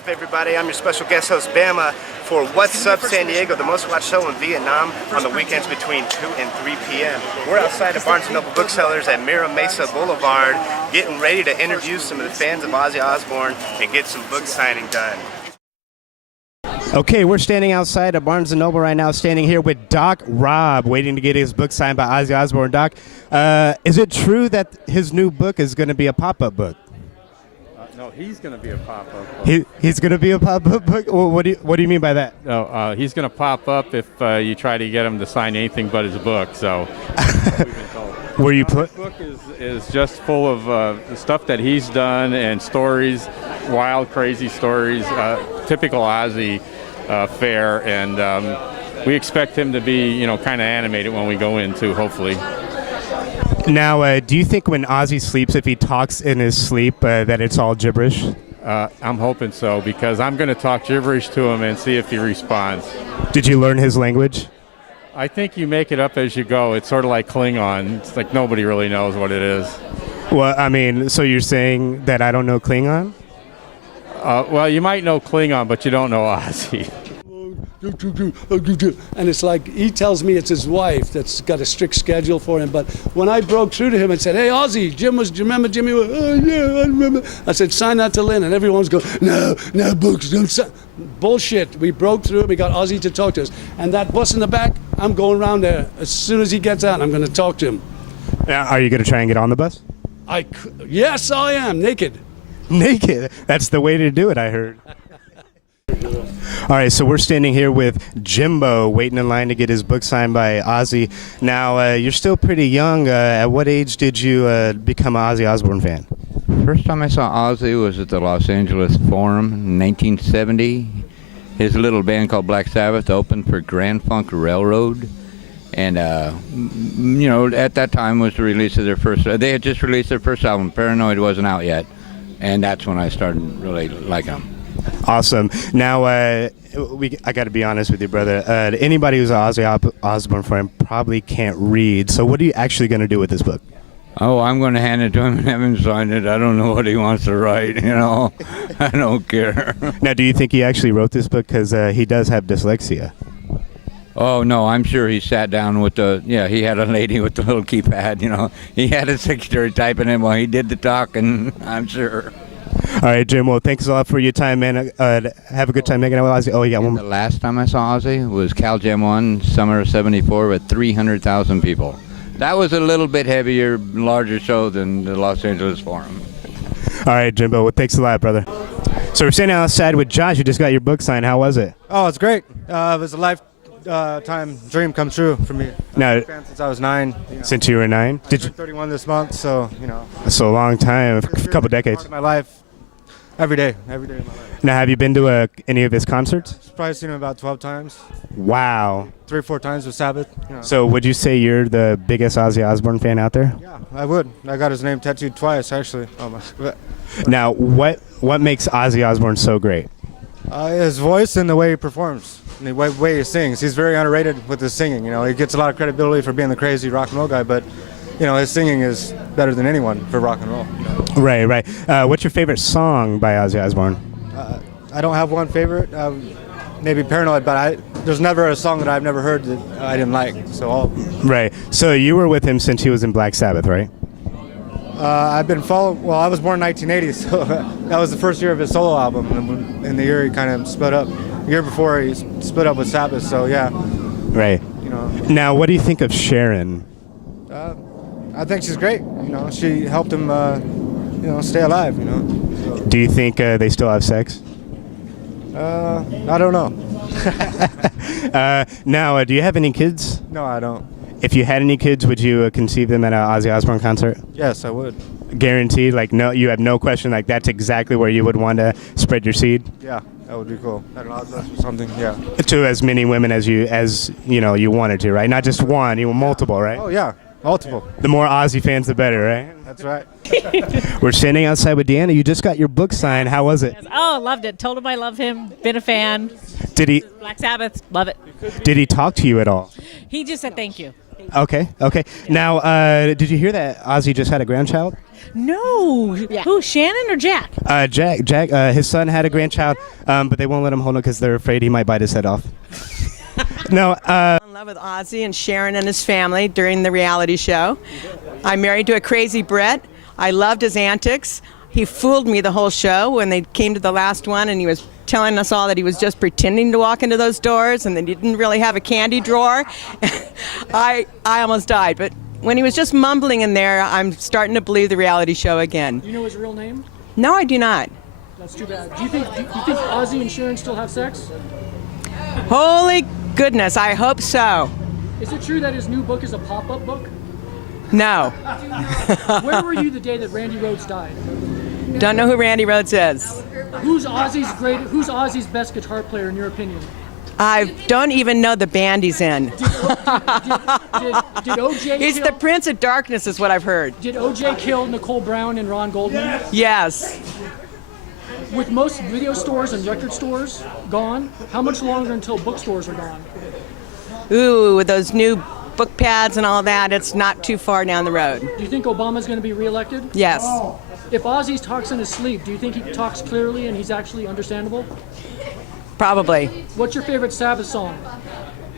up, everybody? I'm your special guest host, Bama, for Wassup San Diego, the most watched show in Vietnam on the weekends between 2 and 3 p.m. We're outside of Barnes & Noble Booksellers at Mira Mesa Boulevard, getting ready to interview some of the fans of Ozzy Osbourne and get some book signing done. Okay, we're standing outside of Barnes & Noble right now, standing here with Doc Rob, waiting to get his book signed by Ozzy Osbourne. Doc, is it true that his new book is going to be a pop-up book? No, he's going to be a pop-up book. He's going to be a pop-up book? Well, what do you mean by that? No, he's going to pop up if you try to get him to sign anything but his book. So we've been told. Where you This book is just full of the stuff that he's done and stories, wild, crazy stories, typical Ozzy fare, and we expect him to be, kind of animated when we go into, hopefully. Now, do you think when Ozzy sleeps, if he talks in his sleep, that it's all gibberish? I'm hoping so, because I'm going to talk gibberish to him and see if he responds. Did you learn his language? I think you make it up as you go. It's sort of like Klingon. It's like nobody really knows what it is. Well, I mean, so you're saying that I don't know Klingon? Well, you might know Klingon, but you don't know Ozzy. And it's like he tells me it's his wife that's got a strict schedule for him. But when I broke through to him and said, "Hey, Ozzy, do you remember Jimmy?" "Oh, yeah, I remember." I said, "Sign that to Lynn." And everyone's going, "No, books, don't sign." Bullshit. We broke through and we got Ozzy to talk to us. And that bus in the back, I'm going around there. As soon as he gets out, I'm going to talk to him. Now, are you going to try and get on the bus? Yes, I am, naked. Naked? That's the way to do it, I heard. All right, so we're standing here with Jimbo, waiting in line to get his book signed by Ozzy. Now, you're still pretty young. At what age did you become an Ozzy Osbourne fan? First time I saw Ozzy was at the Los Angeles Forum in 1970. His little band called Black Sabbath opened for Grand Funk Railroad. And, at that time was the release of their first, they had just released their first album. Paranoid wasn't out yet. And that's when I started really liking them. Awesome. Now, I got to be honest with you, brother. Anybody who's an Ozzy Osbourne fan probably can't read. So what are you actually going to do with this book? Oh, I'm going to hand it to him and have him sign it. I don't know what he wants to write, I don't care. Now, do you think he actually wrote this book? Because he does have dyslexia. Oh, no, I'm sure he sat down with he had a lady with the little keypad, He had a secretary typing in while he did the talking, I'm sure. All right, Jim. Well, thanks a lot for your time, man. Have a good time making out with Ozzy. Oh, yeah. The last time I saw Ozzy was Cal Jam 1, summer of '74, with 300,000 people. That was a little bit heavier, larger show than the Los Angeles Forum. All right, Jimbo. Well, thanks a lot, brother. So we're standing outside with Josh. You just got your book signed. How was it? Oh, it's great. It was a lifetime dream come true for me. Now, I've been a fan since I was 9. Since you were 9? Did you 31 this month, so That's a long time, a couple decades. Part of my life, every day of my life. Now, have you been to any of his concerts? Probably seen him about 12 times. Wow. 3 or 4 times with Sabbath. So would you say you're the biggest Ozzy Osbourne fan out there? Yeah, I would. I got his name tattooed twice, actually. Now, what makes Ozzy Osbourne so great? His voice and the way he performs, and the way he sings. He's very underrated with his singing. He gets a lot of credibility for being the crazy rock and roll guy, but his singing is better than anyone for rock and roll. Right. What's your favorite song by Ozzy Osbourne? I don't have one favorite. Maybe Paranoid, but there's never a song that I've never heard that I didn't like. Right. So you were with him since he was in Black Sabbath, right? I've been following. Well, I was born in 1980, so that was the first year of his solo album, and in the year he kind of split up. The year before he split up with Sabbath, so yeah. Right. Now, what do you think of Sharon? I think she's great. She helped him, stay alive. So. Do you think they still have sex? I don't know. Now, do you have any kids? No, I don't. If you had any kids, would you conceive them at an Ozzy Osbourne concert? Yes, I would. Guaranteed? No, you have no question. That's exactly where you would want to spread your seed. Yeah, that would be cool. At an Ozzy or something. Yeah. To as many women as you wanted to, right? Not just one. You want multiple, right? Oh yeah. Multiple. The more Ozzy fans, the better, right? That's right. We're standing outside with Deanna. You just got your book signed. How was it? Oh, loved it. Told him I love him. Been a fan. Did he Black Sabbath. Love it. talk to you at all? He just said thank you. Okay. Now, did you hear that Ozzy just had a grandchild? No. Yeah. Who, Shannon or Jack? Jack, his son had a grandchild, but they won't let him hold him because they're afraid he might bite his head off. No. In love with Ozzy and Sharon and his family during the reality show. I'm married to a crazy Brit. I loved his antics. He fooled me the whole show when they came to the last one, and he was telling us all that he was just pretending to walk into those doors and that he didn't really have a candy drawer. I almost died, but when he was just mumbling in there, I'm starting to believe the reality show again. Do you know his real name? No, I do not. That's too bad. Do you think Ozzy and Sharon still have sex? Holy goodness, I hope so. Is it true that his new book is a pop-up book? No. Where were you the day that Randy Rhoads died? Don't know who Randy Rhoads is. Who's Ozzy's best guitar player in your opinion? I don't even know the band he's in. Did OJ He's kill, the Prince of Darkness is what I've heard. Did OJ kill Nicole Brown and Ron Goldman? Yes. With most video stores and record stores gone, how much longer until bookstores are gone? Ooh, with those new book pads and all that, it's not too far down the road. Do you think Obama's going to be reelected? Yes. If Ozzy talks in his sleep, do you think he talks clearly and he's actually understandable? Probably. What's your favorite Sabbath song?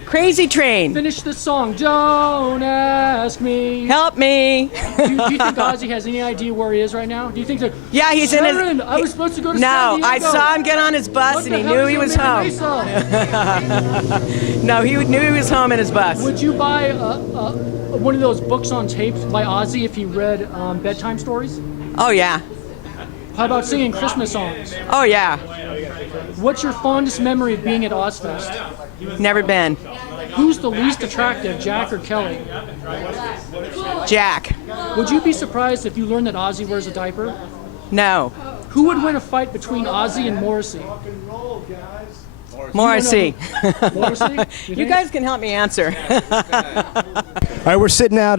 Crazy Train. Finish the song. Don't ask me. Help me. Do you think Ozzy has any idea where he is right now? Do you think that? Yeah, he's Sharon, in his. I was supposed to go to No, San Diego. I saw him get on his bus What and the he hell knew is he your was name, home. Mesa? No, he knew he was home in his bus. Would you buy one of those books on tape by Ozzy if he read bedtime stories? Oh yeah. How about singing Christmas songs? Oh yeah. What's your fondest memory of being at Ozfest? Never been. Who's the least attractive, Jack or Kelly? Jack. Would you be surprised if you learned that Ozzy wears a diaper? No. Who would win a fight between Ozzy and Morrissey? Morrissey. Morrissey? You guys can help me answer. All right, we're sitting out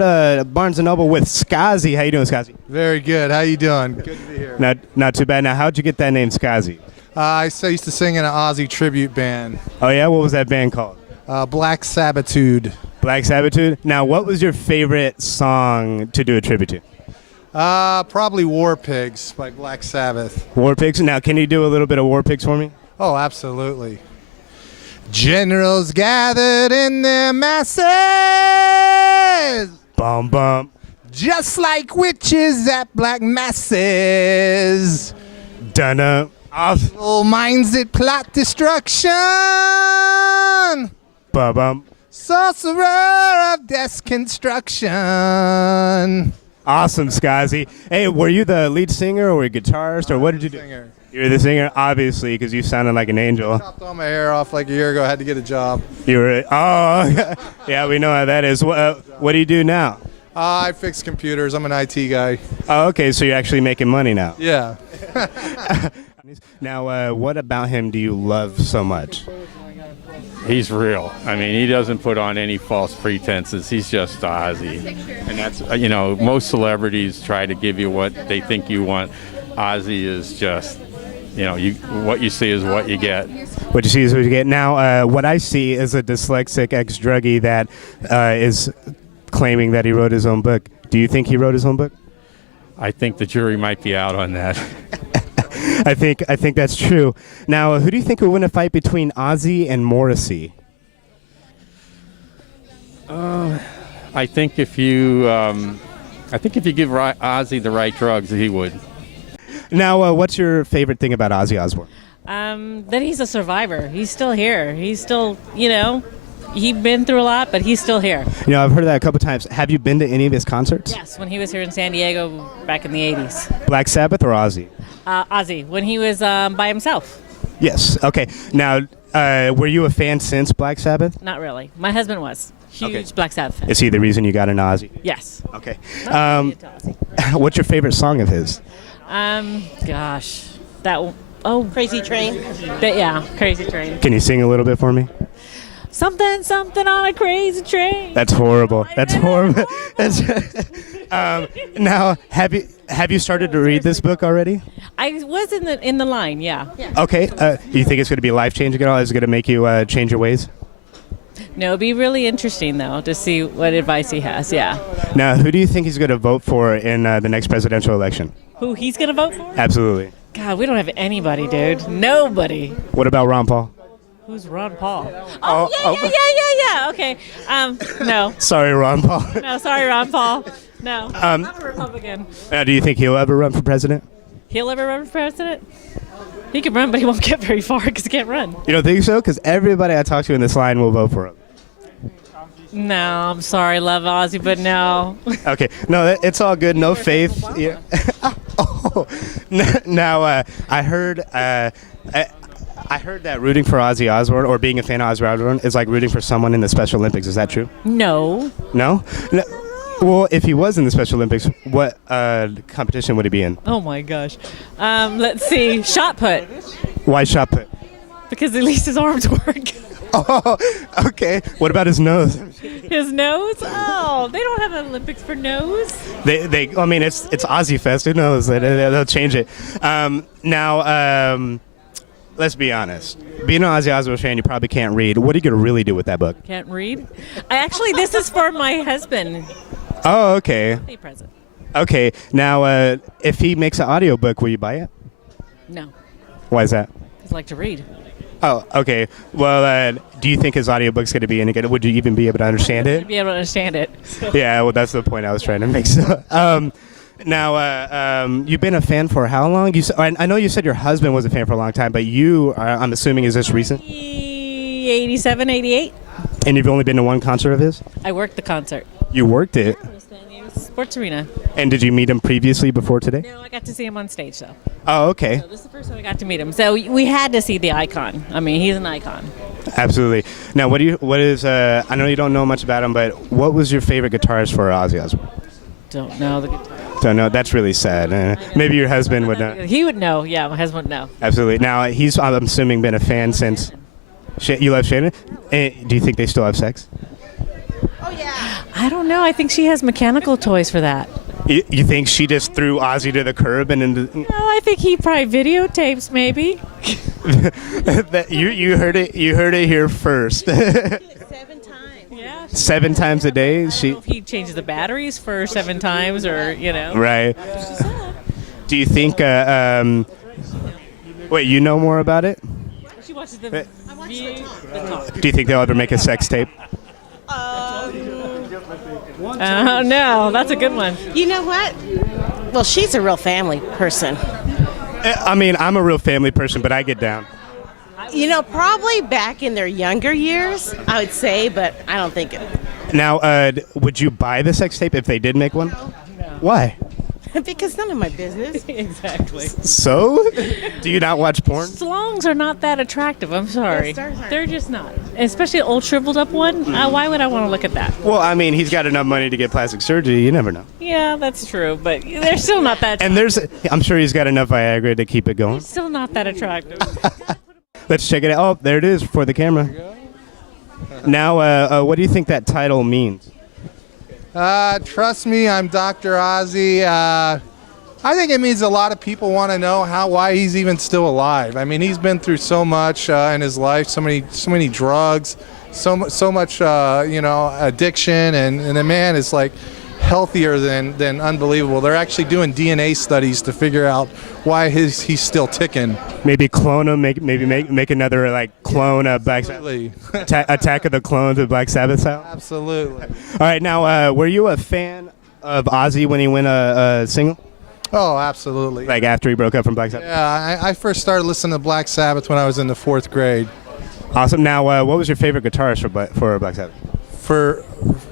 Barnes & Noble with Skazi. How you doing, Skazi? Very good. How you doing? Good to be here. Not too bad. Now, how'd you get that name, Skazi? I used to sing in an Ozzy tribute band, Oh, yeah? What was that band called? Black Sabbathtude. Black Sabbath. Now, what was your favorite song to do a tribute to? Probably War Pigs by Black Sabbath. War Pigs. Now, can you do a little bit of War Pigs for me? Oh, absolutely. Generals gathered in their masses, Bum, bum. just like witches at black masses. Dun-dun. All minds that plot destruction. Bum. Sorcerer of death construction. Awesome, Skazi. Hey, were you the lead singer or a guitarist or what did you do? Singer. You were the singer, obviously, because you sounded like an angel. Chopped all my hair off like a year ago. I had to get a job. You were, oh, yeah, we know how that is. What do you do now? I fix computers. I'm an IT guy. Oh, okay, so you're actually making money now. Yeah. Now, what about him do you love so much? He's real. I mean, he doesn't put on any false pretenses. He's just Ozzy. And that's, most celebrities try to give you what they think you want. Ozzy is just, what you see is what you get. What you see is what you get. Now, what I see is a dyslexic ex-druggie that is claiming that he wrote his own book. Do you think he wrote his own book? I think the jury might be out on that. I think that's true. Now, who do you think would win a fight between Ozzy and Morrissey? I think if you give Ozzy the right drugs, he would. Now, what's your favorite thing about Ozzy Osbourne? That he's a survivor. He's still here. He's still, he's been through a lot, but he's still here. I've heard that a couple times. Have you been to any of his concerts? Yes, when he was here in San Diego back in the 80s. Black Sabbath or Ozzy? Ozzy, when he was by himself. Yes. Okay. Now, were you a fan since Black Sabbath? Not really. My husband was. Huge Black Sabbath fan. Is he the reason you got into Ozzy? Yes. Okay. Not really into Ozzy. What's your favorite song of his? Gosh. Crazy Train? Crazy Train. Can you sing a little bit for me? Something, something on a crazy train. That's horrible. That's horrible. Now, have you started to read this book already? I was in the line, yeah. Okay. Do you think it's going to be life changing at all? Is it going to make you change your ways? No, it'd be really interesting though to see what advice he has. Yeah. Now, who do you think he's going to vote for in the next presidential election? Who he's gonna vote for? Absolutely. God, we don't have anybody, dude. Nobody. What about Ron Paul? Who's Ron Paul? Yeah. Okay. No. Sorry, Ron Paul. No, sorry, Ron Paul. No. I'm a Republican. Do you think he'll ever run for president? He'll ever run for president? He can run, but he won't get very far because he can't run. You don't think so? Because everybody I talk to in this line will vote for him. No, I'm sorry, love Ozzy, but no. Okay, no, it's all good. No faith. Yeah. Now, I heard that rooting for Ozzy Osbourne or being a fan of Ozzy Osbourne is like rooting for someone in the Special Olympics. Is that true? No. No? Well, if he was in the Special Olympics, what competition would he be in? Oh my gosh. Let's see. Shot put. Why shot put? Because at least his arms work. Oh, okay. What about his nose? His nose? Oh, they don't have an Olympics for nose. I mean, it's Ozzy Fest. Who knows? They'll change it. Now, let's be honest. Being an Ozzy Osbourne fan, you probably can't read. What are you going to really do with that book? Can't read? Actually, this is for my husband. Oh, okay. Birthday present. Okay. Now, if he makes an audiobook, will you buy it? No. Why is that? I like to read. Oh, okay. Well, do you think his audiobook's going to be any good? Would you even be able to understand it? Be able to understand it. Yeah, well, that's the point I was trying to make. Now, you've been a fan for how long? I know you said your husband was a fan for a long time, but you, I'm assuming, is this recent? 87, 88. And you've only been to one concert of his? I worked the concert. You worked it? Sports Arena. And did you meet him previously before today? No, I got to see him on stage, though. Oh, okay. So this is the first time I got to meet him. So we had to see the icon. I mean, he's an icon. Absolutely. Now, what is, I know you don't know much about him, but what was your favorite guitarist for Ozzy Osbourne? Don't know the guitar. Don't know. That's really sad. Maybe your husband would know. He would know. Yeah, my husband would know. Absolutely. Now, he's, I'm assuming, been a fan since... You love Shannon? Do you think they still have sex? Oh, yeah. I don't know. I think she has mechanical toys for that. You think she just threw Ozzy to the curb and into... No, I think he probably videotapes, maybe. you heard it. You heard it here first. 7 times. Yeah. 7 times a day. I don't know if he changes the batteries for 7 times, or Right. Do you think? Wait, you know more about it? She watches the talk. Do you think they'll ever make a sex tape? No, that's a good one. You know what? Well, she's a real family person. I mean, I'm a real family person, but I get down. You know, probably back in their younger years, I would say, but I don't think it. Now, would you buy the sex tape if they did make one? No. Why? Because none of my business. Exactly. So? Do you not watch porn? Slongs are not that attractive. I'm sorry. Yes, they're just not. Especially an old shriveled up one. Why would I want to look at that? Well, I mean, he's got enough money to get plastic surgery. You never know. Yeah, that's true. But they're still not that attractive. And I'm sure he's got enough Viagra to keep it going. Still not that attractive. Let's check it out. Oh, there it is for the camera. Now, what do you think that title means? Trust me, I'm Dr. Ozzy. I think it means a lot of people want to know why he's even still alive. I mean, he's been through so much in his life, so many drugs, so much addiction, and the man is like healthier than unbelievable. They're actually doing DNA studies to figure out why he's still ticking. Maybe clone him, make another like clone of Black Sabbath. Attack of the Clones of Black Sabbath style. Absolutely. All right, now were you a fan of Ozzy when he went a single? Oh, absolutely. Like after he broke up from Black Sabbath? Yeah, I first started listening to Black Sabbath when I was in the 4th grade. Awesome. Now, what was your favorite guitarist for Black Sabbath? For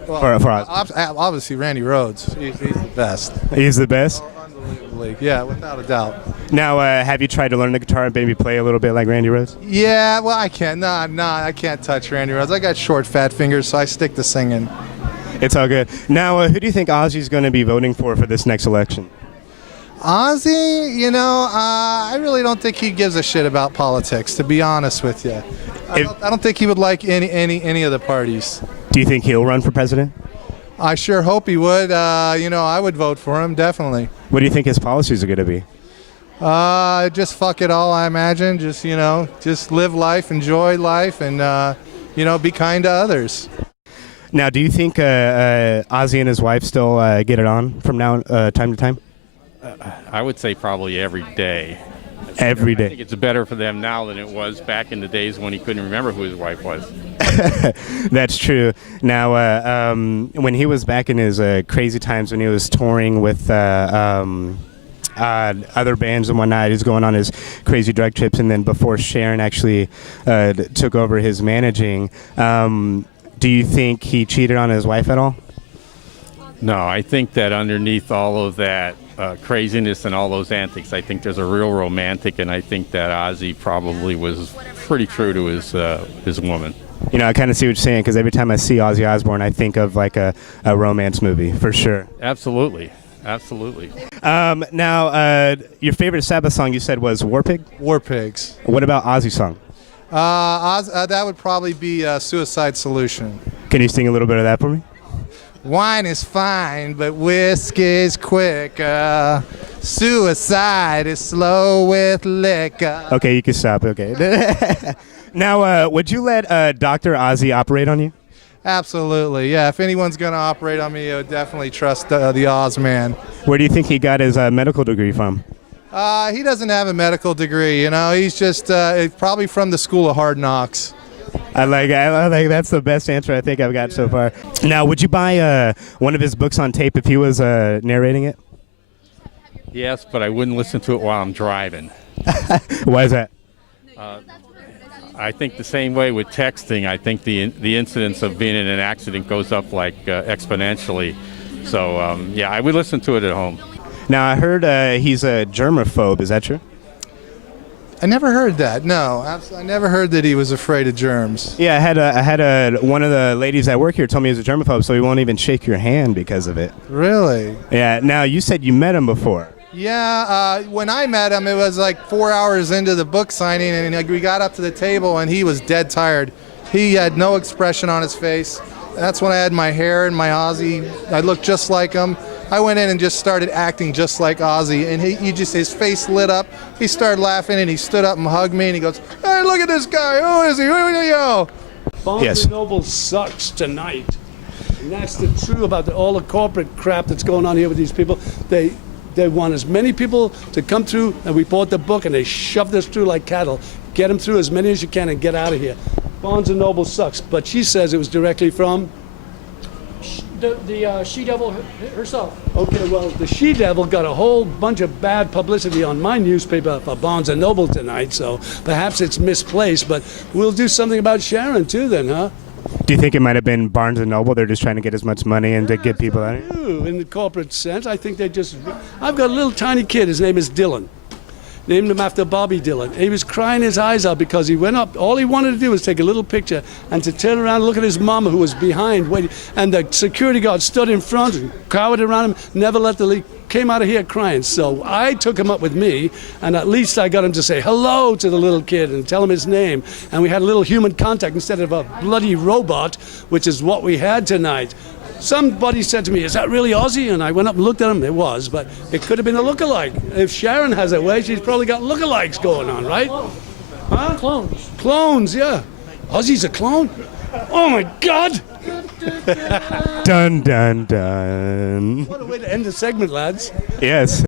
Ozzy. Obviously, Randy Rhoads. He's the best. He's the best? Unbelievably. Yeah, without a doubt. Now, have you tried to learn the guitar and maybe play a little bit like Randy Rhoads? Yeah, well, I can't. No, I can't touch Randy Rhoads. I got short, fat fingers, so I stick to singing. It's all good. Now, who do you think Ozzy's going to be voting for this next election? Ozzy, I really don't think he gives a shit about politics, to be honest with you. I don't think he would like any of the parties. Do you think he'll run for president? I sure hope he would. I would vote for him, definitely. What do you think his policies are going to be? Just fuck it all, I imagine. Just live life, enjoy life, and, be kind to others. Now, do you think Ozzy and his wife still get it on from time to time? I would say probably every day. Every day. I think it's better for them now than it was back in the days when he couldn't remember who his wife was. That's true. Now, when he was back in his crazy times when he was touring with other bands and whatnot, he was going on his crazy drug trips, and then before Sharon actually took over his managing, do you think he cheated on his wife at all? No, I think that underneath all of that craziness and all those antics, I think there's a real romantic, and I think that Ozzy probably was pretty true to his woman. I kind of see what you're saying, because every time I see Ozzy Osbourne, I think of like a romance movie, for sure. Absolutely. Absolutely. Now, your favorite Sabbath song you said was War Pig? War Pigs. What about Ozzy song? That would probably be Suicide Solution. Can you sing a little bit of that for me? Wine is fine, but whiskey's quick. Suicide is slow with liquor. Okay, you can stop. Okay. Now, would you let Dr. Ozzy operate on you? Absolutely, yeah. If anyone's going to operate on me, I would definitely trust the Oz man. Where do you think he got his medical degree from? He doesn't have a medical degree, He's just probably from the School of Hard Knocks. I like that's the best answer I think I've got so far. Now, would you buy one of his books on tape if he was narrating it? Yes, but I wouldn't listen to it while I'm driving. Why is that? I think the same way with texting. I think the incidence of being in an accident goes up like exponentially. So, I would listen to it at home. Now, I heard he's a germaphobe. Is that true? I never heard that. No, I never heard that he was afraid of germs. Yeah, I had one of the ladies that work here told me he was a germaphobe, so he won't even shake your hand because of it. Really? Yeah. Now, you said you met him before. Yeah, when I met him, it was like 4 hours into the book signing, and we got up to the table, and he was dead tired. He had no expression on his face. That's when I had my hair and my Ozzy. I looked just like him. I went in and just started acting just like Ozzy, and his face lit up. He started laughing, and he stood up and hugged me, and he goes, "Hey, look at this guy. Who is he? Who are you?" Barnes & Noble sucks tonight. And that's the truth about all the corporate crap that's going on here with these people. They want as many people to come through, and we bought the book, and they shoved us through like cattle. Get them through as many as you can and get out of here. Barnes & Noble sucks, but she says it was directly from the she-devil herself. Okay, well, the she-devil got a whole bunch of bad publicity on my newspaper for Barnes & Noble tonight, so perhaps it's misplaced, but we'll do something about Sharon too then, huh? Do you think it might have been Barnes & Noble? They're just trying to get as much money and to get people out of here? In the corporate sense, I think I've got a little tiny kid, his name is Dylan. Named him after Bobby Dylan. He was crying his eyes out because he went up. All he wanted to do was take a little picture and to turn around and look at his mama who was behind waiting. And the security guard stood in front and cowered around him, never let the leak. Came out of here crying. So I took him up with me, and at least I got him to say hello to the little kid and tell him his name. And we had a little human contact instead of a bloody robot, which is what we had tonight. Somebody said to me, "Is that really Ozzy?" And I went up and looked at him. It was, but it could have been a lookalike. If Sharon has it way, she's probably got lookalikes going on, right? Huh? Clones. Clones, yeah. Ozzy's a clone? Oh my God! Dun, dun, dun. What a way to end the segment, lads. Yes.